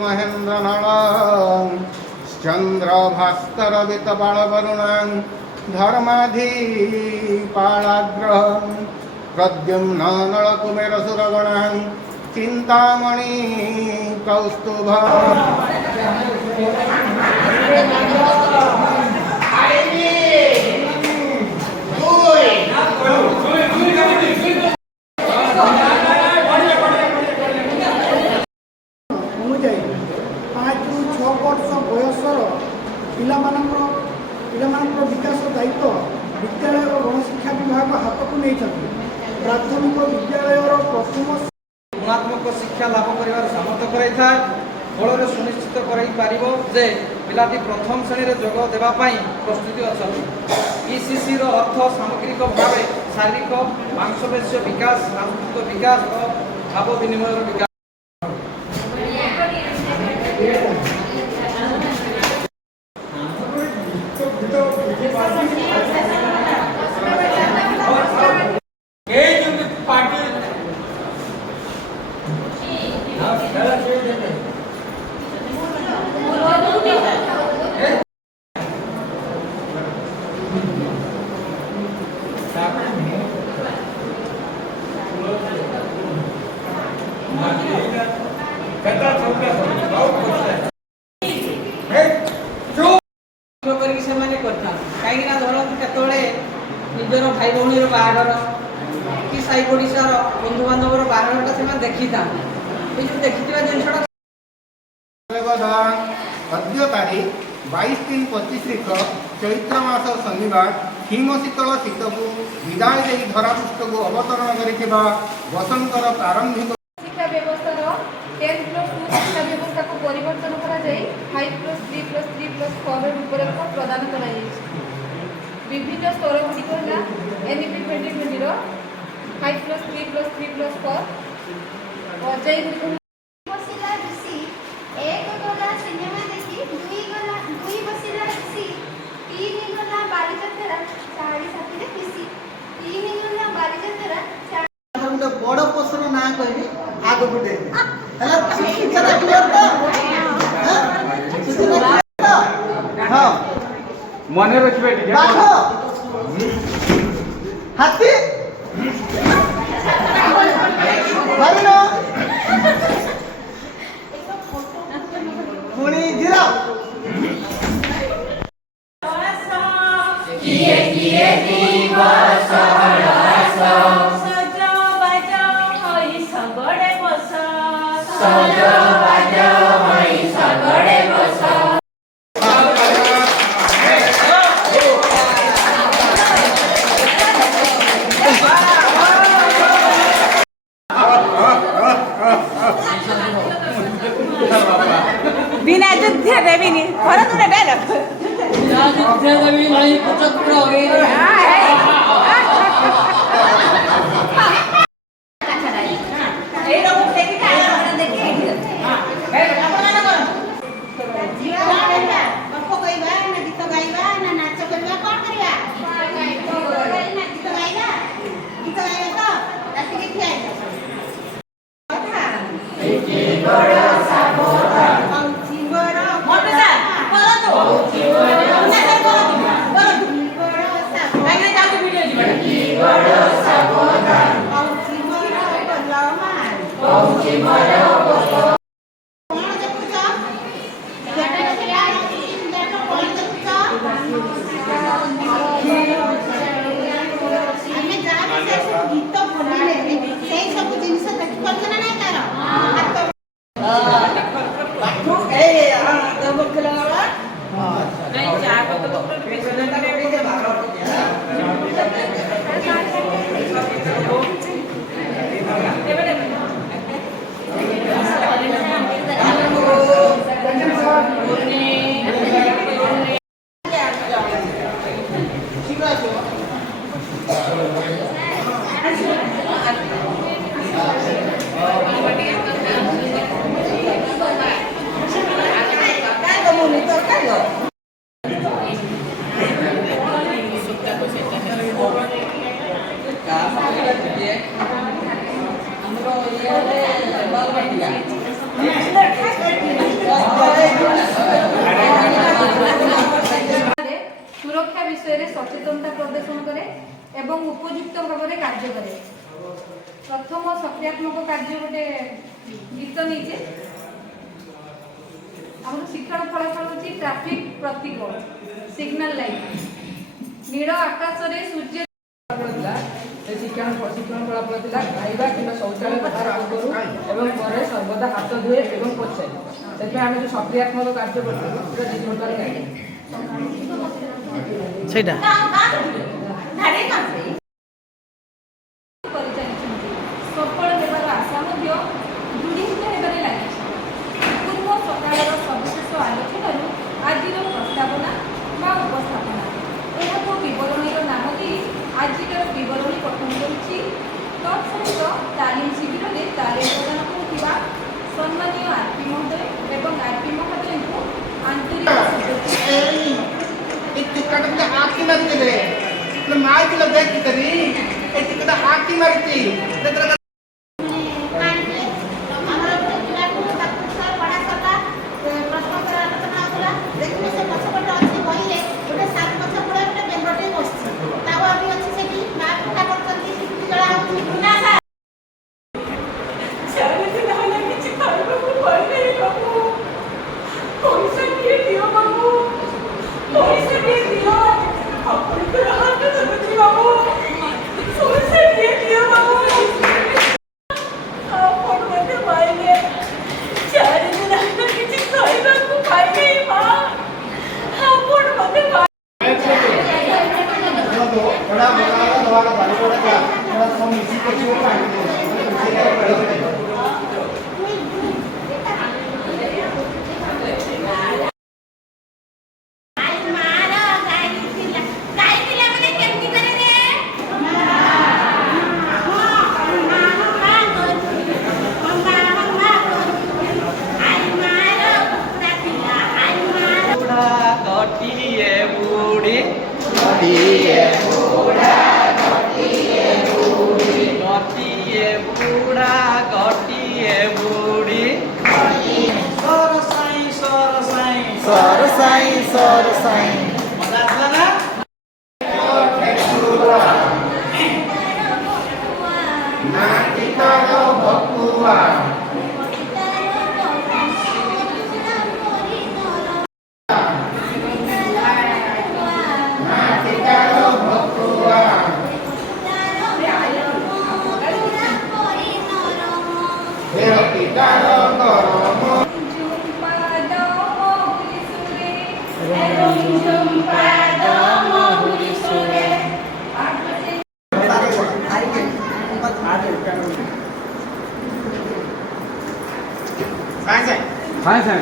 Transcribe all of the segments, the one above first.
महेन्द्र नलं चंद्र भास्कर वितबाल वरुणां धर्माधिपालाग्रहं प्रद्युम्न नलकुमेर सुरगणां चिंतामणि कौस्तुभ অনুযায়ী 5 ରୁ 6 ବର୍ଷ ବୟସର ପିଲାମାନଙ୍କର ବିକାଶ ଦାୟିତ୍ୱ ବିଦ୍ୟାଳୟ ଓ ଗଣଶିକ୍ଷା ବିଭାଗ ହାତକୁ ନେଇଛନ୍ତି। ପ୍ରାଥମିକ ବିଦ୍ୟାଳୟର ପ୍ରଥମ ଗୁଣାତ୍ମକ ଶିକ୍ଷା ଲାଭ କରିବାର ସାମର୍ଥ୍ୟ କରାଇଥାଏ। ଫଳରେ ସୁନିଶ୍ଚିତ କରାଇପାରିବ ଯେ ପିଲାଟି ପ୍ରଥମ ଶ୍ରେଣୀରେ ଯୋଗ ଦେବା ପାଇଁ ପ୍ରସ୍ତୁତି ଅଛନ୍ତି। ଇସିସିର ଅର୍ଥ ସାମଗ୍ରିକ ଭାବେ ଶାରୀରିକ ମାଂସପେଶୀୟ ବିକାଶ, ସାଂସ୍କୃତିକ ବିକାଶ ଓ ଭାବ ବିନିମୟର ବିକାଶ। ନିଜର ଭାଇ ଭଉଣୀର ବାହାଘର କି ସାଇ ପଡ଼ିଶାର ବନ୍ଧୁବାନ୍ଧବର ବାହାଘରଟା ସେମାନେ ଦେଖିଥାନ୍ତି। ଏଇ ଯେଉଁ ଦେଖିଥିବା ଜିନିଷଟା अद्य तारीख 22/3/25 चैत्र मास शनिवार हिमशीतल शीतकु विदाय दे धरापृष्ठ को अवतरण करिथिबा वसंतर प्रारंभिक शिक्षा व्यवस्थार 10+2 शिक्षा व्यवस्था को परिवर्तन करा जाई 5+3+3+4 रूपरेख प्रदान करा जाई। विभिन्न स्तर गुड़िक है एनईपी 2020 5+3+3+4 अजय बसिला ऋषि एक गला सिनेमा देखी दुई बसिला ऋषि तीन गला बालिजात्रा साड़ी साथी रे खुशी तीन गला बालिजात्रा ଗୋଟେ ବଡ଼ ପଶୁର ନାଁ କହିବି ଆଗ ଗୋଟେ ହେଲା ଶିକ୍ଷା କ୍ଲିୟର ତ ହଁ ମନେ ରଖିବେ ଟିକେ। ବାଘ ହାତୀ ହରିଣ ପୁଣି ଜିରାଫ କିଏ କିଏ ଯିବ ସହରାସ ସଜ ବାଜ ହୋଇ ଶଗଡ଼େ ବସ ସଜ ବାଜ ହୋଇ ଶଗଡ଼େ ବସ। बिना युद्ध देविनी खरं तुला डायलॉग युद्ध देवी भाई कुचक्र गीत बोलिले से सब जिनिस देखि पड़छ ना नाही तार नहीं ଏବଂ ଉପଯୁକ୍ତ ଭାବରେ କାର୍ଯ୍ୟ କରେ। ପ୍ରଥମ ସକ୍ରିୟାତ୍ମକ କାର୍ଯ୍ୟ ଗୋଟେ ଗୀତ ନେଇଛେ। ଆମର ଶିକ୍ଷଣ ଫଳାଫଳ ହେଉଛି ଟ୍ରାଫିକ ପ୍ରତୀକ, ସିଗ୍ନାଲ ଲାଇଟ୍, ନୀଳ ଆକାଶରେ ସୂର୍ଯ୍ୟ ଶିକ୍ଷଣ ଫଳାଫଳ ଥିଲା ଖାଇବା କିମ୍ବା ଶୌଚାଳୟ ବ୍ୟବହାର ପୂର୍ବରୁ ଏବଂ ପରେ ସର୍ବଦା ହାତ ଧୁଏ ଏବଂ ପୋଛେ। ସେଥିପାଇଁ ଆମେ ଯେଉଁ ସକ୍ରିୟାତ୍ମକ କାର୍ଯ୍ୟ କରିଥିଲୁ ସେଟା ଦୁଇ ପ୍ରକାର କାର୍ଯ୍ୟ ସେଇଟା କରିଚାଲିଛନ୍ତି। ସଫଳ ହେବାର ଆଶା ମଧ୍ୟ ଦୃଢ଼ୀଭୂତ ହେବାରେ ଲାଗିଛି। ପୂର୍ବ ସକାଳର ସବିଶେଷ ଆଲୋଚନାରୁ ଆଜିର ପ୍ରସ୍ତାବନା ବା ଉପସ୍ଥାପନା ଏହାକୁ ବିବରଣୀର ନାମ ଦେଇ ଆଜିକାର ବିବରଣୀ ପଠନ କରୁଛି। ତତ୍ସହିତ ତାଲିମ ଶିବିରରେ ତାଲିମ ପ୍ରଦାନ କରୁଥିବା ସମ୍ମାନୀୟ ଆର୍ପି ମହୋଦୟ ଏବଂ ଆର୍ପି ମହୋଦୟଙ୍କୁ ଆନ୍ତରିକ ମାରିଛି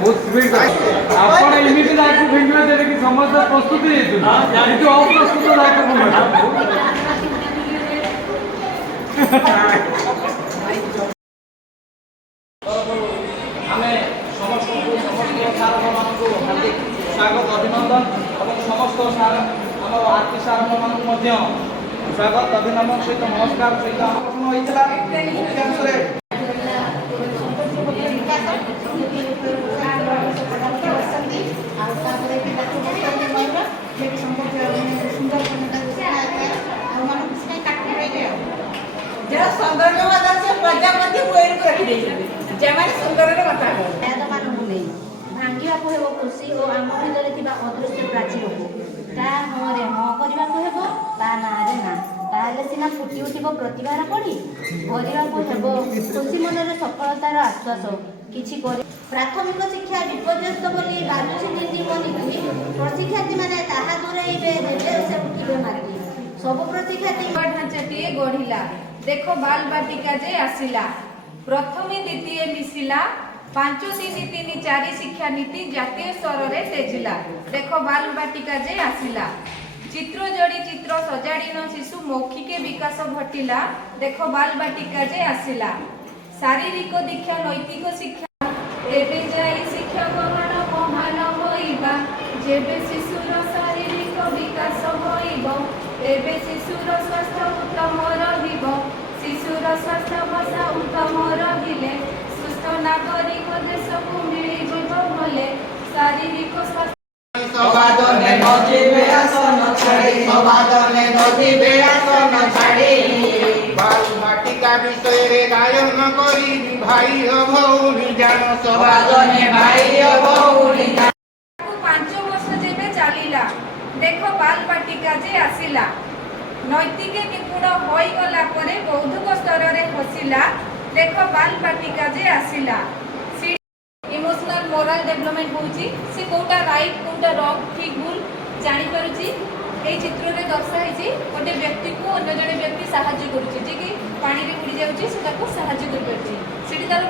बहुत स्पीड आपण एमती लाइक भेंगे दे कि समस्त प्रस्तुति हेतु अप्रस्तुत लाइक आमे समस्त सार मानक हार्दिक स्वागत अभिनंदन और समस्त सार आम आरती सार मानक स्वागत अभिनंदन सहित नमस्कार सहित आकर्षण होता भांगिବାକୁ ହେବ କୃଷି ଓ ଆମ ଭିତରେ ଥିବା ଅଦୃଶ୍ୟ ପ୍ରାଚୀରକୁ ତା ମୁହଁରେ ହଁ କରିବାକୁ ହେବ, ତା ନାଁରେ ନା, ତାହେଲେ ସିନା ଫୁଟି ଉଠିବ ପ୍ରତିଭାର ପଡ଼ି। ଭରିବାକୁ ହେବ ଖୁସି ମନରେ ସଫଳତାର ଆଶ୍ୱାସ କିଛି କରି। ପ୍ରାଥମିକ ଶିକ୍ଷା ବିପର୍ଯ୍ୟସ୍ତ ବୋଲି ବାରୁଛି ନୀତିମ ନୀତି, ପ୍ରଶିକ୍ଷାର୍ଥୀମାନେ ତାହା ଦୂରେଇବେ, ଦେବେ ସେ ଉଠିବେ ମାଟି। ସବୁ ପ୍ରଶିକ୍ଷାର୍ଥୀ ଢାଞ୍ଚାଟିଏ ଗଢ଼ିଲା, ଦେଖ ବାଲ ବାଟିକା ଯେ ଆସିଲା। ପ୍ରଥମେ ଦ୍ୱିତୀୟ ମିଶିଲା, 5, 3, 3, 4 ଶିକ୍ଷାନୀତି ଜାତୀୟ ସ୍ତରରେ ତେଜିଲା। ଦେଖ ବାଲ ବାଟିକା ଯେ ଆସିଲା। ଚିତ୍ର ଯୋଡ଼ି ଚିତ୍ର ସଜାଡ଼ିନ ଶିଶୁ ମୌଖିକ ବିକାଶ ଘଟିଲା। ଦେଖ ବାଲ ବାଟିକା ଯେ ଆସିଲା। ଶାରୀରିକ ଦୀକ୍ଷା ନୈତିକ ଶିକ୍ଷା ତେବେ ଯାଇ ଶିକ୍ଷା ଗ୍ରହଣ ମହାନ ହୋଇବା। ଯେବେ ଶିଶୁର ଶାରୀରିକ ବିକାଶ ହୋଇବ, ତେବେ ଶିଶୁର ସ୍ୱାସ୍ଥ୍ୟ ଉତ୍ତମ ରହିବ। ଶିଶୁର ସ୍ୱାସ୍ଥ୍ୟ ବସା ଉତ୍ତମ ରହିଲେ ସୁସ୍ଥ ନାଗରିକ ଦେଶକୁ ମିଳିଯିବ ଭଲେ। ଶାରୀରିକ ସ୍ୱାସ୍ଥ୍ୟ ସବାଦନେ ନଦିବେ ଆସନ ଛାଡ଼ି, ସବାଦନେ ନଦିବେ ଆସନ ଭାଇ ଓ ଭଉଣୀ ଜାଣ ସବାଦନେ ଭାଇ ଓ ଭଉଣୀ ଜାଣ। 5 ବର୍ଷ ଯେବେ ଚାଲିଲା ଦେଖ ବାଲ ବାଟିକା ଯେ ଆସିଲା ନୈତିକ ନିପୁଣ ହୋଇଗଲା ପରେ ବୌଦ୍ଧିକ ସ୍ତରରେ ହସିଲା ଦେଖ ବାଲ ବାଟିକା ଯେ ଆସିଲା। ଇମୋସନାଲ ମୋରାଲ ଡେଭଲପମେଣ୍ଟ ହଉଛି ସେ କୋଉଟା ରାଇଟ୍ କୋଉଟା ରଙ୍ଗ ଠିକ ଭୁଲ ଜାଣିପାରୁଛି। এই চিত্ରରେ দর্শাইছি গোটে ব্যক্তিকে অন্য জনে ব্যক্তি সাহায্য করুছে যে কি পানিরে বুড়ি যাচ্ছে সে তাকে সাহায্য করে পারছি সেটি তার